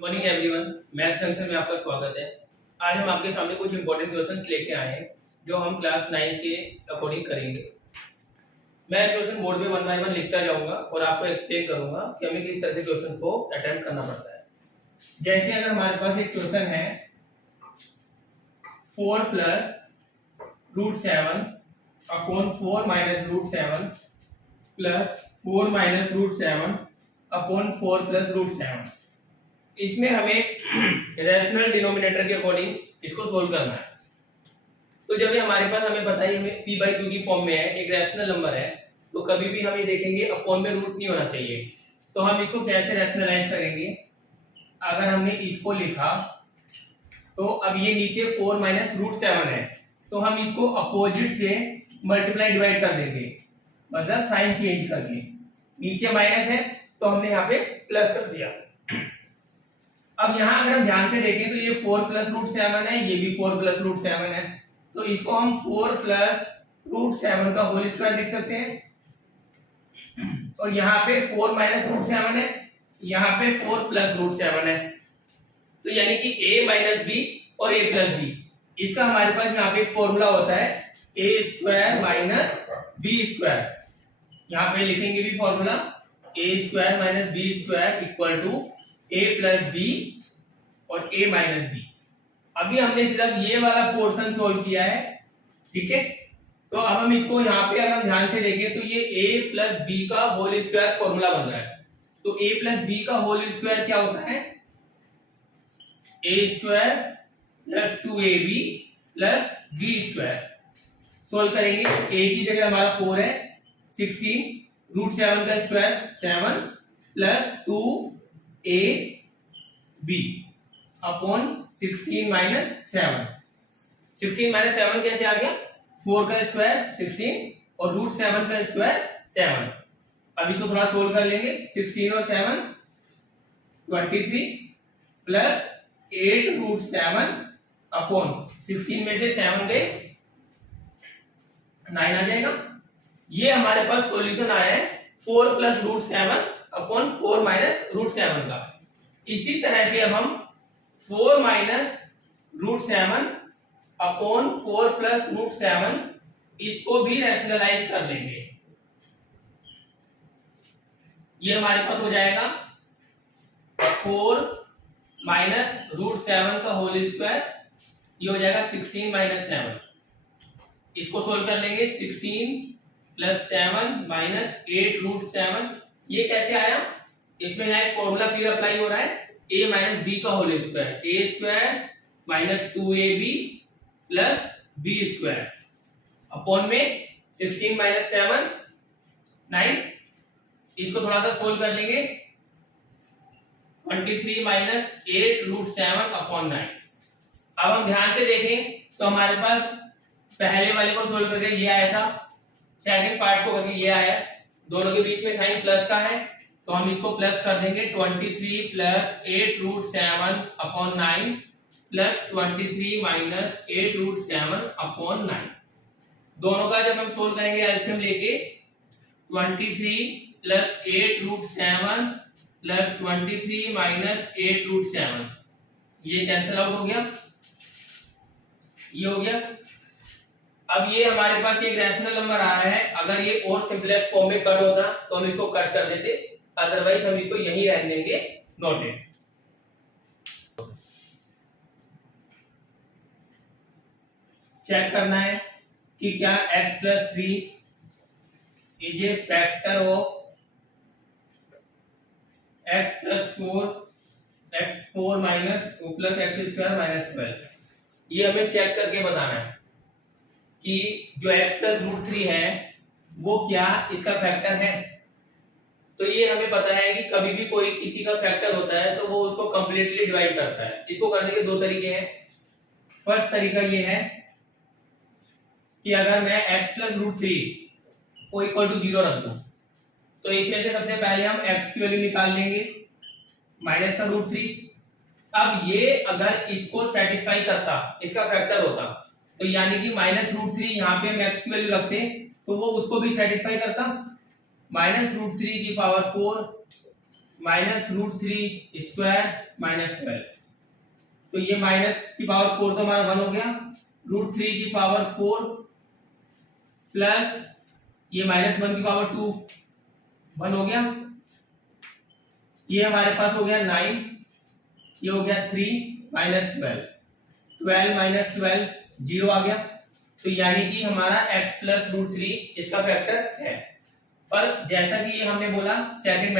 Morning everyone, math section में आपका स्वागत है। आज हम आपके सामने कुछ इंपॉर्टेंट क्वेश्चंस लेके आए हैं जो हम क्लास 9 के अकॉर्डिंग करेंगे। मैं क्वेश्चन बोर्ड पे वन बाय वन लिखता जाऊंगा और आपको एक्सप्लेन करूंगा कि हमें किस तरह से क्वेश्चन को अटेम्प्ट करना पड़ता है। जैसे अगर हमारे पास एक क्वेश्चन है 4 plus root 7 upon 4 minus root 7 plus 4 minus root 7 upon 4 plus root 7। इसमें हमें रैशनल डिनोमिनेटर के अकॉर्डिंग इसको सोल्व करना है। तो जब ये हमारे पास हमें पता है हमें p/2 की फॉर्म में है, एक रैशनल नंबर है, तो कभी भी हम ये देखेंगे अपॉन में रूट नहीं होना चाहिए। तो हम इसको कैसे रैशनलाइज करेंगे? अगर हमने इसको लिखा तो अब ये नीचे 4 माइनस रूट 7 है, तो हम इसको अपोजिट से मल्टीप्लाई डिवाइड कर देंगे, मतलब साइन चेंज करके। नीचे माइनस है तो हमने यहाँ पे प्लस कर दिया। अब यहाँ अगर हम ध्यान से देखें तो ये 4 प्लस रूट 7 है, ये भी 4 प्लस रूट 7 है, तो इसको हम 4 प्लस रूट 7 का होल स्क्वायर लिख सकते हैं। और यहाँ पे 4 माइनस रूट 7 है, यहाँ पे 4 प्लस रूट 7 है, तो यानी कि a माइनस बी और a प्लस बी। इसका हमारे पास यहाँ पे एक फॉर्मूला होता है a square minus B square. यहाँ पे लिखेंगे भी formula a square minus B square equal to a plus B और a माइनस बी। अभी हमने सिर्फ ये वाला पोर्शन सोल्व किया है, ठीक है। तो अब हम इसको यहाँ पे अगर हम ध्यान से देखें तो ये a प्लस बी का होल स्क्वायर फॉर्मूला बन रहा है। तो a प्लस बी का होल स्क्वायर क्या होता है? a square plus 2ab plus b square. Solve करेंगे, a की जगह हमारा 4 है, 16 रूट 7 का square 7 plus 2a b upon 16 minus 7। 16 minus 7 कैसे आ गया? 4 का स्क्वायर 16 और रूट 7 का स्क्वायर 7। अब इसको थोड़ा सोल्व कर लेंगे, 16 और 7 23 प्लस 8 रूट 7 अपॉन 16 में से 7 गए 9 आ जाएगा। ये हमारे पास सॉल्यूशन आया है 4 plus root 7 upon 4 minus root 7 का। इसी तरह से अब हम 4 minus root 7 upon 4 plus root 7 इसको भी रैशनलाइज कर लेंगे। ये हमारे पास हो जाएगा 4 माइनस रूट 7 का होल स्क्वायर, ये हो जाएगा 16 माइनस 7। इसको सोल्व कर लेंगे, 16 प्लस 7 माइनस 8 रूट 7। ये कैसे आया? इसमें यहाँ एक फॉर्मूला फिर अप्लाई हो रहा है, a माइनस बी का whole square, a square minus 2ab plus b square upon में 16 माइनस 7 9। इसको थोड़ा सा सोल्व कर लेंगे, 23 माइनस 8 रूट 7 अपॉन 9। अब हम ध्यान से देखें तो हमारे पास पहले वाले को सोल्व करके ये आया था, सेकंड पार्ट को करके ये आया, दोनों के बीच में साइन प्लस का है तो हम इसको प्लस कर देंगे। 23 plus 8 root 7 upon 9 plus 23 minus 8 root 7 upon 9। दोनों का जब हम सोल्व करेंगे एलसीएम लेके, 23 plus 8 root 7 plus 23 minus 8 root 7, ये कैंसिल आउट हो गया, ये हो गया। अब ये हमारे पास एक रैशनल नंबर आया है, अगर ये और सिंपलेस्ट फॉर्म में कट होता तो हम इसको कट कर देते, अदरवाइज हम इसको यहीं रहने देंगे नोटेड। चेक करना है कि क्या x plus 3 is a factor of x plus 4 x4 minus plus x square minus 12। ये हमें चेक करके बताना है कि जो x प्लस रूट 3 है वो क्या इसका फैक्टर है। तो ये हमें पता है कि कभी भी कोई किसी का फैक्टर होता है तो वो उसको कंप्लीटली डिवाइड करता है। इसको करने के दो तरीके हैं। फर्स्ट तरीका ये है कि अगर मैं x प्लस रूट 3 को इक्वल टू 0 रख दूं तो इसमें से सबसे पहले हम x की वैल्यू निकाल लेंगे माइनस का रूट 3। अब ये अगर इसको सेटिस्फाई करता, इसका फैक्टर होता, तो यानी कि माइनस रूट 3 यहाँ पे हम x की वैल्यू रखते तो वो उसको भी सेटिस्फाई करता। माइनस रूट 3 की power 4 minus root three square minus 12। तो ये माइनस की पावर 4 तो हमारा 1 हो गया, रूट थ्री की पावर 4 प्लस ये माइनस 1 की पावर 2 1 हो गया, ये हमारे पास हो गया 9, ये हो गया 3 माइनस 12, 12 माइनस 12 0 आ गया। तो यानी कि हमारा x प्लस रूट थ्री इसका फैक्टर है। पर जैसा कि ये हमने बोला सेकंड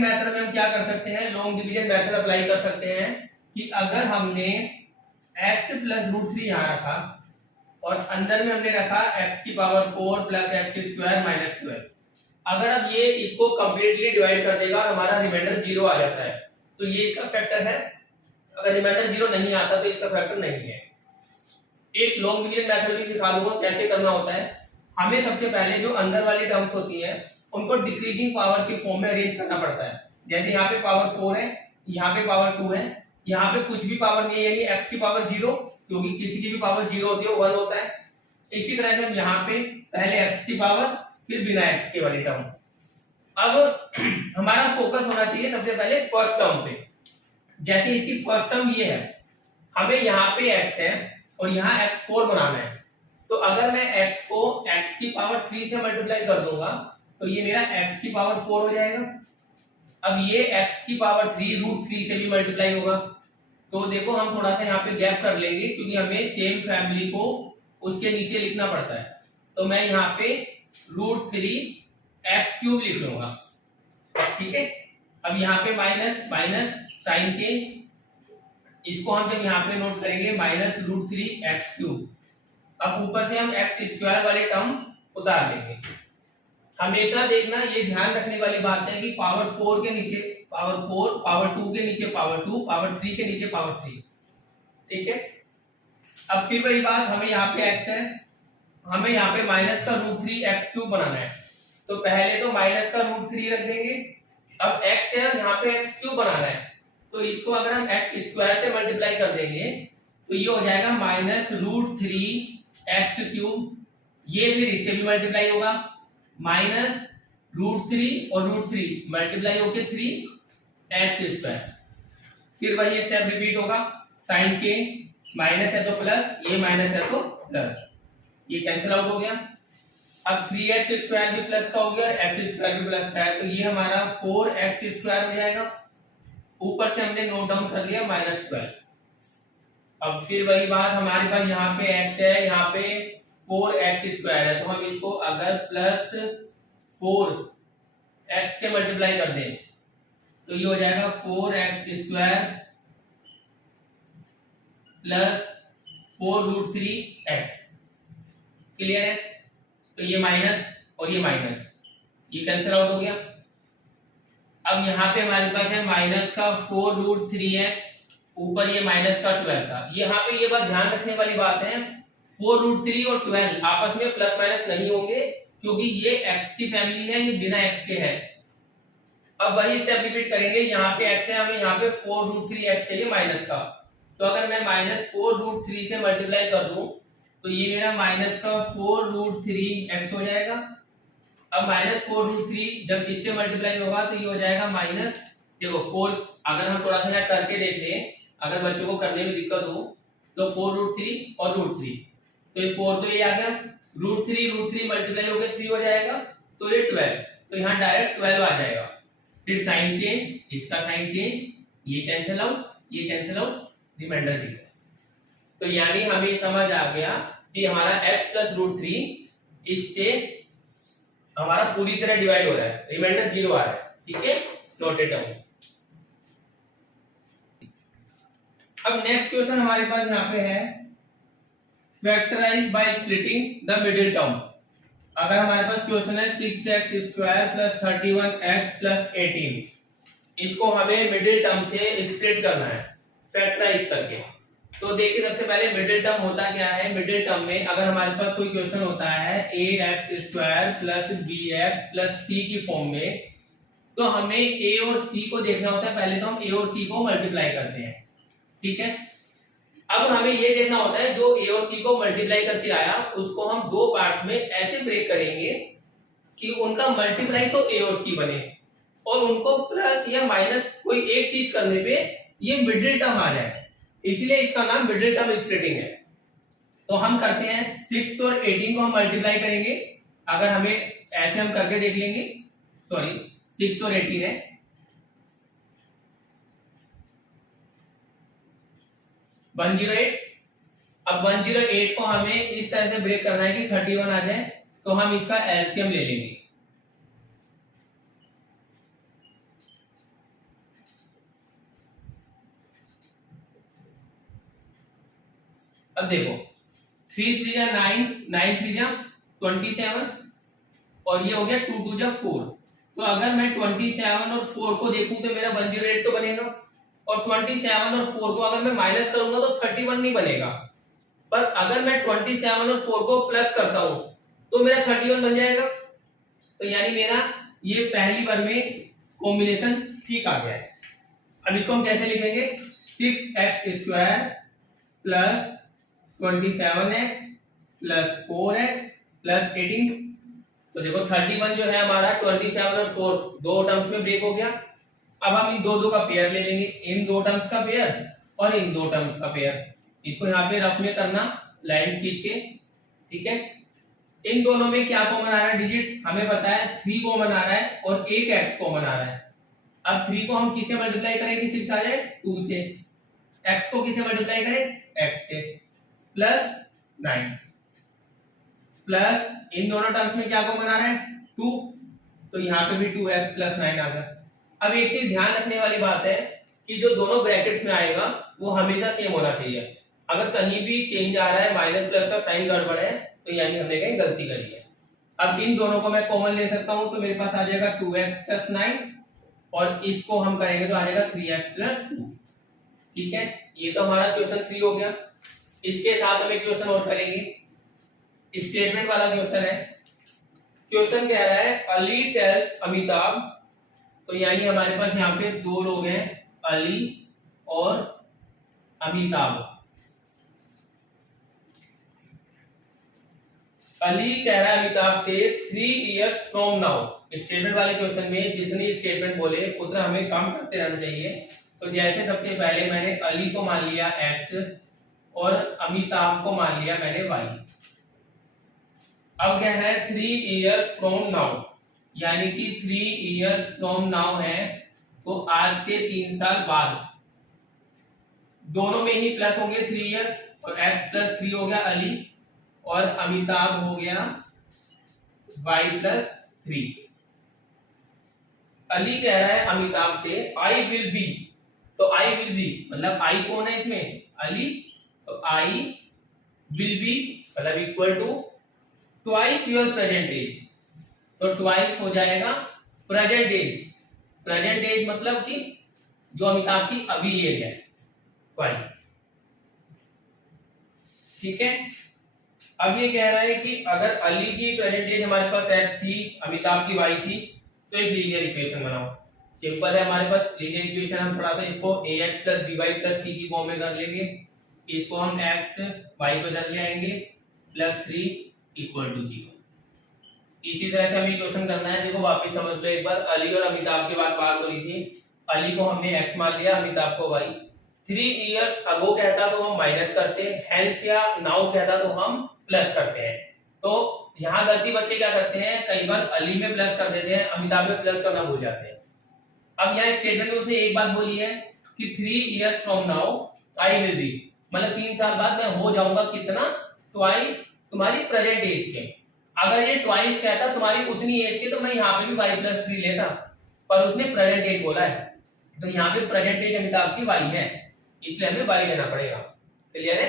मेथड में हम क्या कर सकते हैं, लॉन्ग डिवीजन मेथड अप्लाई कर सकते हैं कि अगर हमने x प्लस रूट थ्री यहाँ रखा और अंदर में हमने रखा x की power 4 plus x square minus 12, अगर अब ये इसको कंप्लीटली डिवाइड कर देगा और हमारा रिमाइंडर 0 आ जाता है तो ये इसका फैक्टर है। अगर रिमाइंडर 0 नहीं आता तो इसका फैक्टर नहीं है। एक लॉन्ग डिवीजन मेथड भी सिखा दूंगा कैसे करना होता है। हमें सबसे पहले जो अंदर वाली टर्म्स होती हैं उनको डिक्रीजिंग पावर के फॉर्म में अरेंज करना पड़ता है। जैसे यहाँ पे पावर 4 है, यहाँ पे पावर 2 है, यहाँ पे कुछ भी पावर नहीं है, यानी x की पावर 0, क्योंकि किसी की भी पावर 0 होती है 1 होता है। इसी तरह से हम यहाँ पे पहले x की पावर फिर बिना x के वाली टर्म। अब हमारा फोकस होना चाहिए सबसे पहले फर्स्ट टर्म पे। जैसे इसकी फर्स्ट टर्म ये है, हमें यहाँ पे x है और यहाँ x4 बनाना है। तो अगर मैं x को x की पावर 3 से मल्टीप्लाई कर दूंगा तो ये मेरा x की पावर 4 हो जाएगा। अब ये x की पावर 3 रूट 3 से भी मल्टीप्लाई होगा। तो देखो हम थोड़ा सा यहाँ पे गैप कर लेंगे क्योंकि हमें सेम फैमिली को उसके नीचे लिखना पड़ता है। तो मैं यहाँ पे रूट 3 एक्स क्यूब लिख लूंगा, ठीक है। अब यहाँ पे माइनस माइनस साइन चेंज, इसको हम जब यहाँ पे नोट करेंगे माइनस रूट 3 एक्स क्यूब। अब ऊपर से हम एक्स स्क्वायर वाली टर्म उतार लेंगे। हमेशा देखना, ये ध्यान रखने वाली बात है कि पावर 4 के नीचे पावर 4, पावर 2 के नीचे पावर 2, पावर 3 के नीचे पावर 3, ठीक है। अब फिर वही बात, हमें यहाँ पे x है, हमें यहाँ पे माइनस का रूट 3 एक्स क्यूब बनाना है। तो पहले तो माइनस का रूट 3 रख देंगे। अब x है और यहाँ पे एक्स क्यूब बनाना है, तो इसको अगर हम एक्स स्क्वायर से मल्टीप्लाई कर देंगे तो ये हो जाएगा माइनस रूट 3 एक्स क्यूब। ये फिर इससे भी मल्टीप्लाई होगा, माइनस रूट 3 और रूट 3 मल्टीप्लाई होके 3 एक्स स्क्वायर। फिर वही स्टेप रिपीट होगा, साइन चेंज, माइनस है तो प्लस, ये माइनस है तो प्लस, ये कैंसिल आउट हो गया। अब 3x स्क्वायर भी प्लस का हो गया और एक्स स्क्वायर भी प्लस का है, तो ये हमारा 4x स्क्वायर हो जाएगा। ऊपर से हमने नोट डाउन कर लिया माइनस 12। अब फिर वही बात, हमारे पास यहाँ पे x है, यहाँ पे 4x स्क्वायर है, तो हम इसको अगर प्लस 4x से मल्टीप्लाई कर दें तो ये हो जाएगा 4x square plus 4 root 3x। Clear है? तो ये माइनस और ये माइनस, ये कैंसिल आउट हो गया। अब यहाँ पे हमारे पास है माइनस का 4 रूट 3x, ऊपर ये माइनस का 12 था। यहाँ पे ये बात ध्यान रखने वाली बात है, 4 रूट 3 और 12 आपस में प्लस माइनस नहीं होंगे क्योंकि ये x की फैमिली है, ये बिना x के है। अब वही स्टेप रिपीट करेंगे, यहाँ पे x है, हमें यहाँ पे 4 रूट 3x चाहिए माइनस का। तो अगर मैं माइनस 4 रूट 3 से मल्टीप्लाई कर दूं तो ये मेरा माइनस का 4 रूट 3x हो जाएगा। अब माइनस 4 रूट 3 जब इससे मल्टीप्लाई होगा तो ये हो जाएगा माइनस, देखो 4, अगर हम थोड़ा सा करके देख लें, अगर बच्चों को करने में दिक्कत हो तो 4 रूट 3 और रूट 3, तो ये 4 तो ये आ गया, रूट 3 मल्टीप्लाई होकर 3 हो जाएगा, तो ये 12, तो यहाँ डायरेक्ट 12 आ जाएगा। फिर साइन चेंज, इसका साइन चेंज, ये कैंसिल आउट, ये कैंसिल आउट, रिमाइंडर 0। तो यानी हमें समझ आ गया कि हमारा x प्लस रूट 3 इससे हमारा पूरी तरह डिवाइड हो रहा है, रिमाइंडर 0 आ रहा है, ठीक है, नोटेड डाउन। अब नेक्स्ट क्वेश्चन हमारे पास यहाँ पे है, factorise by splitting the middle term. अगर हमारे पास क्वेश्चन है 6x square plus 31x plus 18, इसको हमें मिडिल टर्म से स्प्लिट करना है फैक्टराइज करके। तो देखिए सबसे पहले मिडिल टर्म होता क्या है, मिडिल टर्म में अगर हमारे पास कोई क्वेश्चन होता है ax square plus bx plus c की फॉर्म में, तो हमें a और c को देखना होता है। पहले तो हम a और c को मल्टीप्लाई करते हैं, ठीक है। अब हमें ये देखना होता है जो a और c को मल्टीप्लाई करके आया उसको हम दो पार्ट्स में ऐसे ब्रेक करेंगे कि उनका मल्टीप्लाई तो a और c बने। और उनको प्लस या माइनस कोई एक चीज करने पे ये मिडिल टर्म आ जाए, इसलिए इसका नाम मिडिल टर्म स्प्लिटिंग है। तो हम करते हैं 6 और 18 को हम मल्टीप्लाई करेंगे, अगर हमें ऐसे हम करके देख लेंगे, सॉरी 6 और 18 है, वन 108। अब 108 को हमें इस तरह से ब्रेक करना है कि 31 आ जाए, तो हम इसका एलसीएम ले लेंगे। अब देखो 3 3 जा 9, 9 3 जा 27 और ये हो गया 2 2 जा 4। तो अगर मैं 27 और 4 को देखूं तो मेरा 108 तो बनेगा, और 27 और 4 को अगर मैं माइनस करूंगा तो 31 नहीं बनेगा। पर अगर मैं 27 और 4 को प्लस करता हूं तो मेरा 31 बन जाएगा। तो यानी मेरा ये पहली बार में कॉम्बिनेशन ठीक आ गया है। अब इसको हम कैसे लिखेंगे, 6x² plus 27x plus 4x plus 18। तो देखो 31 जो है हमारा 27 और 4 दो टर्म्स में ब्रेक हो गया। अब हम इन दो का पेयर ले लेंगे, इन दो टर्म्स का पेयर और इन दो टर्म्स का पेयर। इसको यहाँ पे रफ में करना, लाइन खींच के, ठीक है। इन दोनों में क्या कॉमन आ रहा है डिजिट, हमें पता है 3 कॉमन आ रहा है और एक x कॉमन आ रहा है। अब 3 को हम किससे मल्टीप्लाई करें कि 6 आ जाए, 2 से। x को किससे मल्टीप्लाई करें, x से, प्लस 9 प्लस इन दोनों टर्म्स में क्या कॉमन आ रहा है, 2, तो यहाँ पे भी 2x प्लस 9 आ गया। अब एक चीज ध्यान रखने वाली बात है कि जो दोनों ब्रैकेट्स में आएगा वो हमेशा सेम होना चाहिए। अगर कहीं भी चेंज आ रहा है, माइनस प्लस का साइन गड़बड़ है, तो यानी हमने कहीं गलती करी है। अब इन दोनों को मैं कॉमन ले सकता हूं, तो मेरे पास आ जाएगा 2x प्लस 9 और इसको हम करेंगे तो आ जाएगा 3x प्लस 2। ठीक है, ये तो हमारा क्वेश्चन 3 हो गया। इसके साथ हमें क्वेश्चन और करेंगे, स्टेटमेंट वाला क्वेश्चन है। क्वेश्चन कह रहा है अली टेल्स अमिताभ, तो यानी हमारे पास यहाँ पे दो लोग हैं, अली और अमिताभ। अली कह रहा है अमिताभ से 3 years from now। स्टेटमेंट वाले क्वेश्चन में जितनी स्टेटमेंट बोले उतना हमें काम करते रहना चाहिए। तो जैसे सबसे पहले मैंने अली को मान लिया x और अमिताभ को मान लिया मैंने y। अब कहना है 3 years from now, यानी कि 3 years from now है तो आज से 3 साल बाद। दोनों में ही प्लस होंगे 3 years, और x प्लस 3 हो गया अली और अमिताभ हो गया y प्लस 3। अली कह रहा है अमिताभ से आई विल बी, तो आई विल बी मतलब आई कौन है इसमें, अली, तो आई विल बी मतलब equal to twice your present age. तो ट्वाइस हो जाएगा प्रेजेंट एज। प्रेजेंट एज मतलब कि जो अमिताभ की अभी एज है, वाई। ठीक है, अब ये कह रहा है कि अगर अली की प्रेजेंट एज हमारे पास x थी, अमिताभ की y थी, तो एक लीनियर इक्वेशन बनाओ। सिंपल है हमारे पास लीनियर इक्वेशन, हम थोड़ा सा इसको ax plus by plus c की फॉर्म में कर लेंगे। इसको हम x y को इधर ले आएंगे, प्लस 3 इक्वल टू 0। इसी तरह से हमें क्वेश्चन करना है। देखो वापस समझ लो एक बार, अली और अमिताभ की बात हो रही थी। अली को हमने x मान लिया, अमिताभ को y। 3 years अगो कहता तो हम माइनस करते, हेंस या नाउ कहता तो हम प्लस करते हैं। तो यहाँ गलती बच्चे क्या करते हैं, कई बार अली में प्लस कर देते हैं, अमिताभ में प्लस करना भूल जाते हैं। अब यहाँ स्टेटमेंट में उसने एक बात बोली है कि 3 years from now I will be, मतलब 3 साल बाद मैं हो जाऊंगा कितना, ट्वाइस तुम्हारी प्रेजेंट एज के। अगर ये ट्वाइस कहता तुम्हारी उतनी एज के, तो मैं यहाँ पे भी y प्लस 3 लेता, पर उसने प्रेजेंट एज बोला है, तो यहाँ पे प्रेजेंट एज अमिताभ की y है, इसलिए हमें y लेना पड़ेगा। क्लियर है।